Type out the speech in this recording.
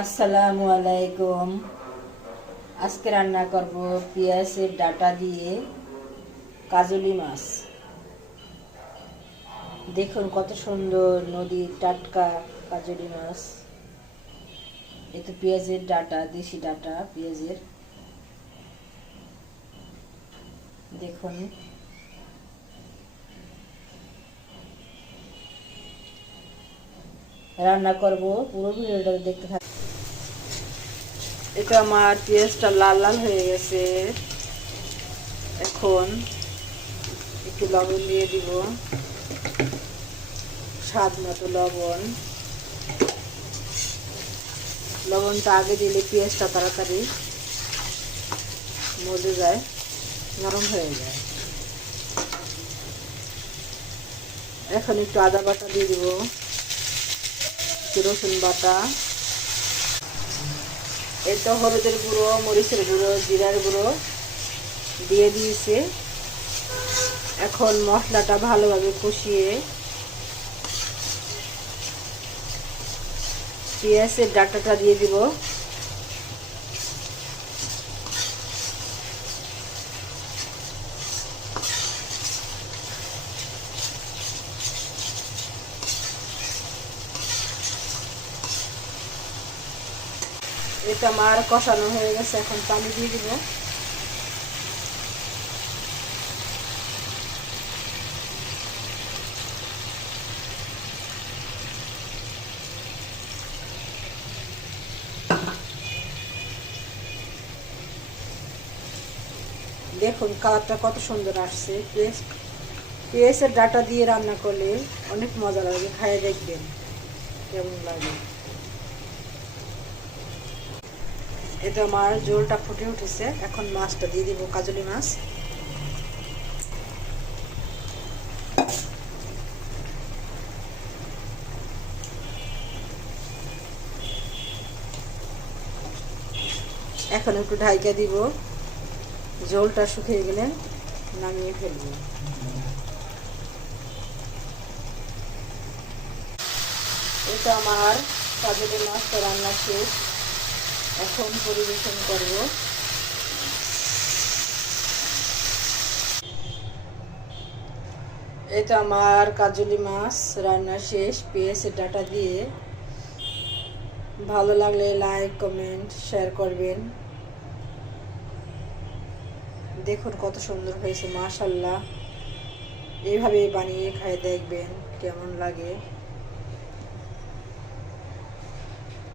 আসসালামু আলাইকুম। আজকে রান্না করব পেঁয়াজের ডাটা দিয়ে কাজলি মাছ। দেখুন কত সুন্দর নদীর টাটকা কাজলি মাছ। এই তো পেঁয়াজের ডাটা, দেশি ডাটা পেঁয়াজের। দেখুন রান্না করব, পুরো ভিডিওটা দেখতে থাকুন। এটা আমার পেঁয়াজটা লাল লাল হয়ে গেছে। এখন একটু লবণ দিয়ে দিব, স্বাদ মতো লবণ। লবণটা আগে দিলে পেঁয়াজটা তাড়াতাড়ি মজে যায়, নরম হয়ে যায়। এখন একটু আদা বাটা দিয়ে দিব, একটু রসুন বাটা, এই তো হলুদের গুঁড়ো, মরিচের গুঁড়ো, জিরার গুঁড়ো দিয়ে দিয়েছে। এখন মশলাটা ভালোভাবে কষিয়ে পেঁয়াজের ডাঁটাটা দিয়ে দিব। এটা আমার কষানো হয়ে গেছে, এখন পানি দিয়ে দিব। দেখুন কালারটা কত সুন্দর আসছে। পেঁয়াজের ডাঁটা দিয়ে রান্না করলে অনেক মজা লাগে, খাইয়ে দেখবেন কেমন লাগে। এটা আমার ঝোলটা ফুটে উঠেছে, এখন মাছটা দিয়ে দিব, কাজলি মাছ। এখন একটু ঢাইকা দিব, ঝোলটা শুকিয়ে গেলে নামিয়ে ফেলবো। এটা আমার কাজলি মাছটা রান্না শেষ, এখন পরিবেশন করব। এটা আমার কাজলি মাছ রান্না শেষ পেঁয়াজের ডাঁটা দিয়ে। ভালো লাগলে লাইক, কমেন্ট, শেয়ার করবেন। দেখুন কত সুন্দর হয়েছে, মাশাআল্লাহ। এইভাবে বানিয়ে খাই দেখবেন কেমন লাগে।